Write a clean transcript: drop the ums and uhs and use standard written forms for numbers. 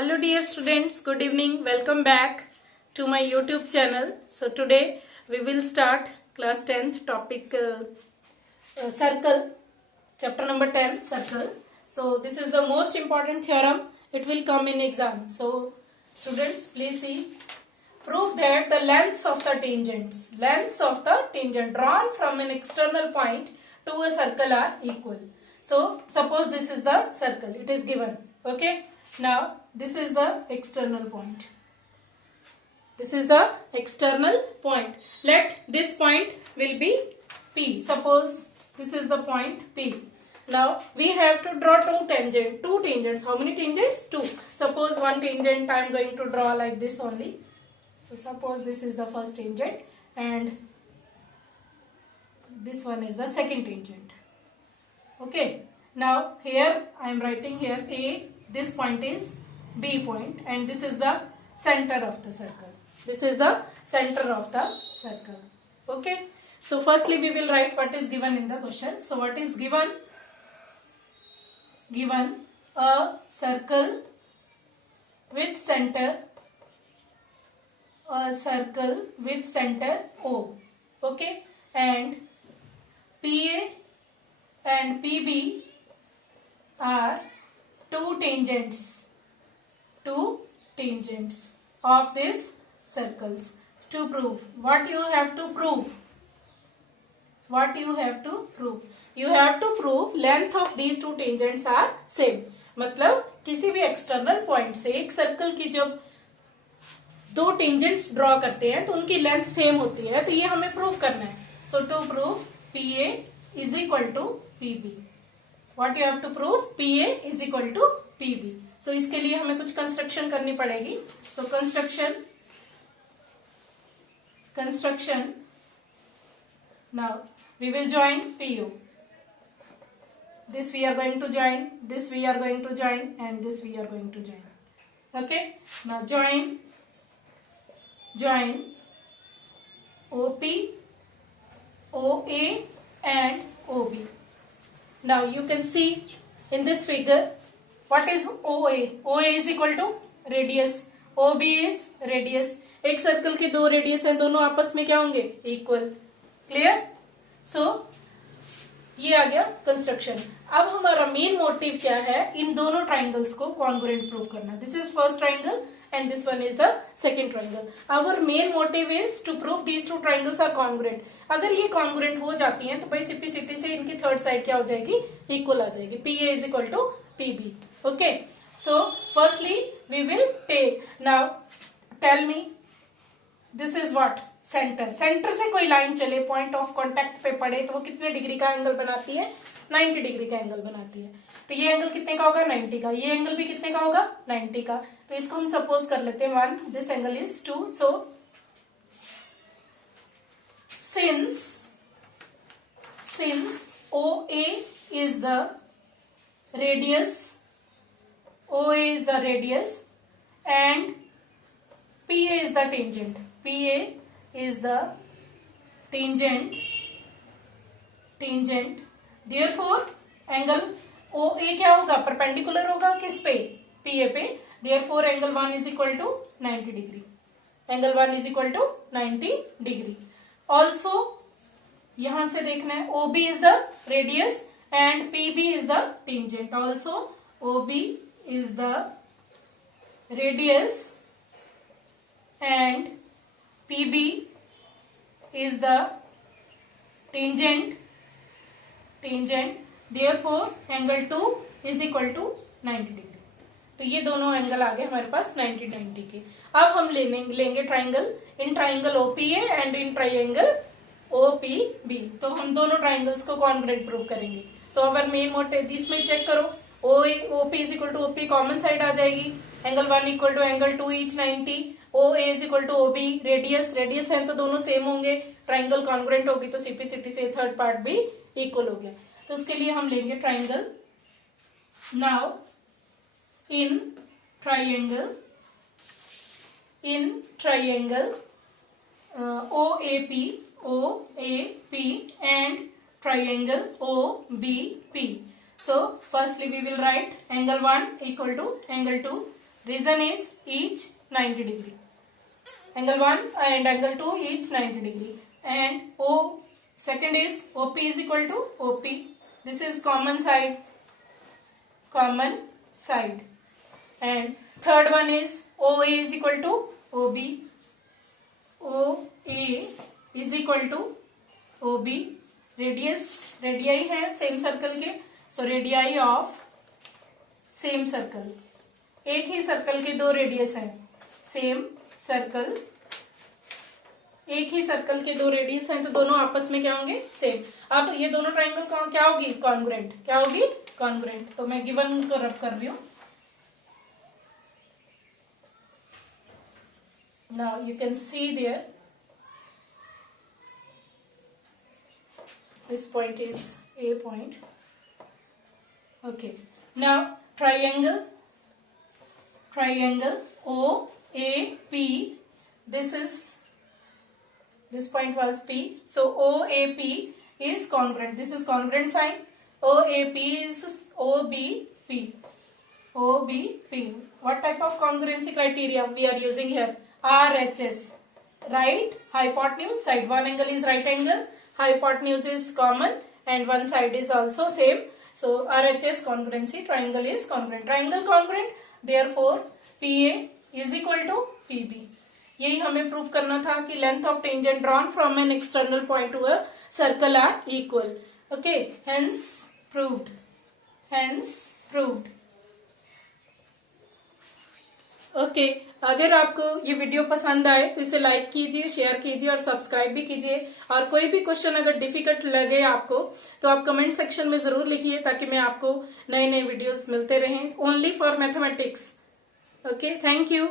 Hello dear students, good evening. Welcome back to my YouTube channel. So today we will start class 10th topic circle, chapter number 10 circle. So this is the most important theorem. It will come in exam. So students, please see. Prove that the lengths of the tangent drawn from an external point to a circle are equal. So suppose this is the circle. It is given. Okay. Now this is the external point. This is the external point. Let this point will be P. Suppose this is the point P. Now we have to draw two tangents. How many tangents? Two. Suppose one tangent I am going to draw like this only. So suppose this is the first tangent and this one is the second tangent. Okay. Now here I am writing here A. This point is B point and this is the center of the circle. This is the center of the circle. Okay. So firstly we will write what is given in the question. So what is given? Given a circle with center O. Okay. And PA and PB are two tangents of these circles. To prove, what you have to prove? You have to prove length of these two tangents are same. मतलब किसी भी external point से एक circle की जब दो tangents draw करते हैं तो उनकी length same होती है, तो ये हमें prove करना है. So to prove PA is equal to PB. What you have to prove? PA is equal to PB. So इसके लिए हमें कुछ construction करनी पड़ेगी. So construction. Now we will join PU. This we are going to join, this we are going to join, and this we are going to join. Okay. Now join OP, OA and OB. Now you can see in this figure what is OA. OA is equal to radius. OB is radius. एक circle के दो radius हैं, दोनों आपस में क्या होंगे? Equal. Clear? सो ये आ गया कंस्ट्रक्शन. अब हमारा मेन मोटिव क्या है? इन दोनों ट्राइंगल्स को कॉन्ग्रुएंट प्रूव करना. This is first triangle and this one is the second triangle. Our main motive is to prove these two triangles are congruent. अगर ये congruent हो जाती हैं तो भाई simplicity से इनकी third side क्या हो जाएगी? Equal आ जाएगी. PA is equal to PB. Okay. So firstly we will take. Now tell me this is what? Center. Center से कोई लाइन चले point of contact पे पड़े तो वो कितने डिग्री का एंगल बनाती है? 90 डिग्री का एंगल बनाती है. तो ये एंगल कितने का होगा? 90 का. ये एंगल भी कितने का होगा? 90 का. तो इसको हम सपोज कर लेते हैं 1. This angle is 2. So since OA is the radius and PA is the tangent. PA is the tangent. Therefore angle OA क्या होगा? परपेंडिकुलर होगा किस पे? PA पे. Therefore angle 1 is equal to 90 degree. Angle 1 is equal to 90 degree. Also यहां से देखना है OB is the radius and PB is the tangent. Also OB is the radius and PB is the tangent. Therefore angle 2 is equal to 90 degree. तो ये दोनों angle आ गए हमारे पास 90 के. अब हम लेंगे triangle. In triangle OPA and in triangle OPB. तो हम दोनों ट्राइंगल्स को कॉन्ग्रुएंट प्रूव करेंगे. सो अवर मेन मोटिव इसमें चेक करो. OP is equal to OP common side आ जाएगी. Angle 1 equal to angle 2 each 90. OA is equal to OB. Radius है तो दोनों सेम होंगे. ट्राइंगल कॉन्ग्रुएंट होगी तो सिंपलिसिटी से थर्ड पार्ट भी इक्वल हो गया. तो उसके लिए हम लेंगे triangle. Now in triangle OAP and triangle OBP. So firstly we will write angle 1 equal to angle 2. Reason is each 90 degree. Angle 1 and angle 2 each 90 degree. And second is OP is equal to OP. This is common side. Common side. And third one is OA is equal to OB. OA is equal to OB. Radii है same circle के. So radii of same circle. एक ही circle के दो radius है. Same circle, एक ही circle के दो radius हैं तो दोनों आपस में क्या होंगे? सेम. अब ये दोनों ट्राइंगल क्या होगी? कॉन्ग्रुएंट. क्या होगी? कॉन्ग्रुएंट. तो मैं गिवन को रब कर रही हूं. Now you can see there, this point is A point. Okay. Now triangle OAP. This point was P. So OAP is congruent. This is congruent sign. OAP is OBP. OBP. What type of congruency criteria we are using here? RHS. Right hypotenuse side. One angle is right angle. Hypotenuse is common and one side is also same. So RHS congruency. Triangle is congruent. Triangle congruent. Therefore PA is equal to PB. यही हमें prove करना था कि length of tangent drawn from an external point to a circle are equal. Okay. Hence proved. Okay. अगर आपको ये video पसंद आए तो इसे लाइक कीजिए, शेयर कीजिए और सब्सक्राइब भी कीजिए. और कोई भी क्वेश्चन अगर डिफिकल्ट लगे आपको तो आप कमेंट सेक्शन में जरूर लिखिए ताकि मैं आपको नए नए वीडियोस मिलते रहें only for mathematics. Okay. Thank you.